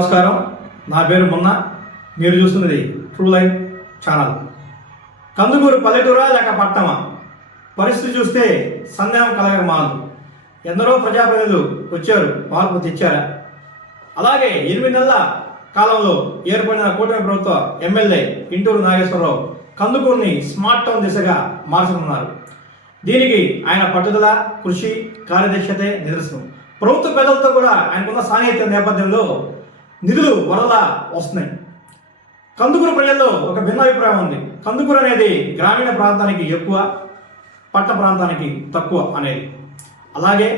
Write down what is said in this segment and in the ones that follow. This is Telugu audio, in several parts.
నమస్కారం. నా పేరు మొన్న మీరు చూస్తున్నది ట్రూ లైఫ్ ఛానల్. కందుకూరు పల్లెటూరా లేక పట్టణమా పరిస్థితి చూస్తే సందేహం కలగక మాదు ఎందరో ప్రజాప్రతినిధులు వచ్చారు మార్పు తెచ్చారా. అలాగే ఎనిమిది నెలల కాలంలో ఏర్పడిన కూటమి ప్రభుత్వ ఎమ్మెల్యే ఇంటూరు నాగేశ్వరరావు కందుకూరుని స్మార్ట్ టౌన్ దిశగా మార్చనున్నారు. దీనికి ఆయన పట్టుదల కృషి కార్యదక్షతే నిదర్శనం. ప్రభుత్వ పెద్దలతో కూడా ఆయనకున్న సాన్నిహిత్య నేపథ్యంలో నిధులు వరలా వస్తున్నాయి. కందుకూరు ప్రజల్లో ఒక భిన్న అభిప్రాయం ఉంది. కందుకూరు అనేది గ్రామీణ ప్రాంతానికి ఎక్కువ పట్టణ ప్రాంతానికి తక్కువ అనేది. అలాగే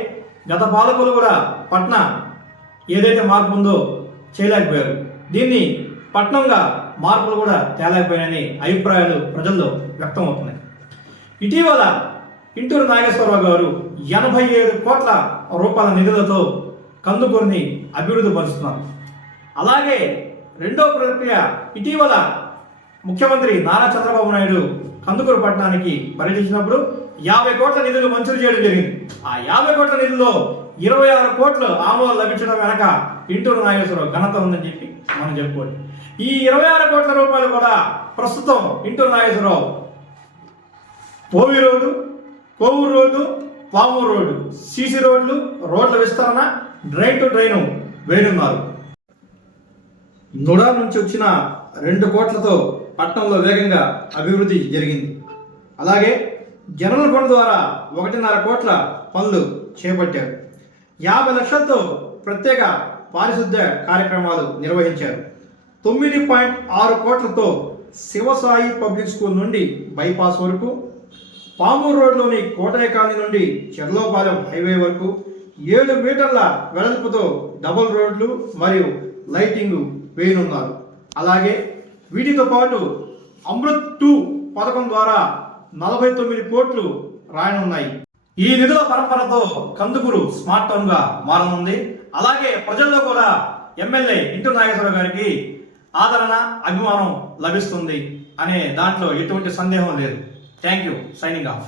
గత పాలకులు కూడా పట్న ఏదైతే మార్పు ఉందో చేయలేకపోయారు. దీన్ని పట్నంగా మార్పులు కూడా తేలేకపోయాయని అభిప్రాయాలు ప్రజల్లో వ్యక్తం అవుతున్నాయి. ఇటీవల ఇంటూరు నాగేశ్వరరావు గారు ఎనభై ఏడు కోట్ల రూపాయల నిధులతో కందుకూరుని అభివృద్ధి పరుస్తున్నారు. అలాగే రెండో ప్రక్రియ ఇటీవల ముఖ్యమంత్రి నారా చంద్రబాబు నాయుడు కందుకూరు పట్టణానికి పర్యటించినప్పుడు యాభై కోట్ల నిధులు మంజూరు చేయడం జరిగింది. ఆ యాభై కోట్ల నిధుల్లో ఇరవై ఆరు కోట్లు ఆమోదం లభించడం వెనక ఇంటూరు నాగేశ్వరరావు ఘనత ఉందని చెప్పి మనం చెప్పుకోవచ్చు. ఈ ఇరవై ఆరు కోట్ల రూపాయలు కూడా ప్రస్తుతం Inturu Nageswararao పోవి road Kovur road Pamur road CC రోడ్లు రోడ్ల విస్తరణ డ్రైన్ టు డ్రైన్ వేయనున్నారు. నుడా నుంచి వచ్చిన రెండు కోట్లతో పట్టణంలో వేగంగా అభివృద్ధి జరిగింది. అలాగే జనరల్ ఫండ్ ద్వారా ఒకటిన్నర కోట్ల పనులు చేపట్టారు. యాభై లక్షలతో ప్రత్యేక పారిశుద్ధ్య కార్యక్రమాలు నిర్వహించారు. తొమ్మిది పాయింట్ ఆరు కోట్లతో శివసాయి పబ్లిక్ స్కూల్ నుండి బైపాస్ వరకు పామూరు రోడ్లోని కోటయ్య కాలనీ నుండి చెర్లోపాలెం హైవే వరకు ఏడు మీటర్ల వెడల్పుతో డబుల్ రోడ్లు మరియు లైటింగు వేయనున్నారు అలాగే వీటితో పాటు అమృత్ టూ పథకం ద్వారా నలభై తొమ్మిది కోట్లు రాయనున్నాయి. ఈ నిధుల పరంపరతో కందుకూరు స్మార్ట్ టౌన్గా మారనుంది. అలాగే ప్రజల్లో కూడా ఎమ్మెల్యే ఇంటు నాగేశ్వర గారికి ఆదరణ అభిమానం లభిస్తుంది అనే దాంట్లో ఎటువంటి సందేహం లేదు. Thank you. Signing off.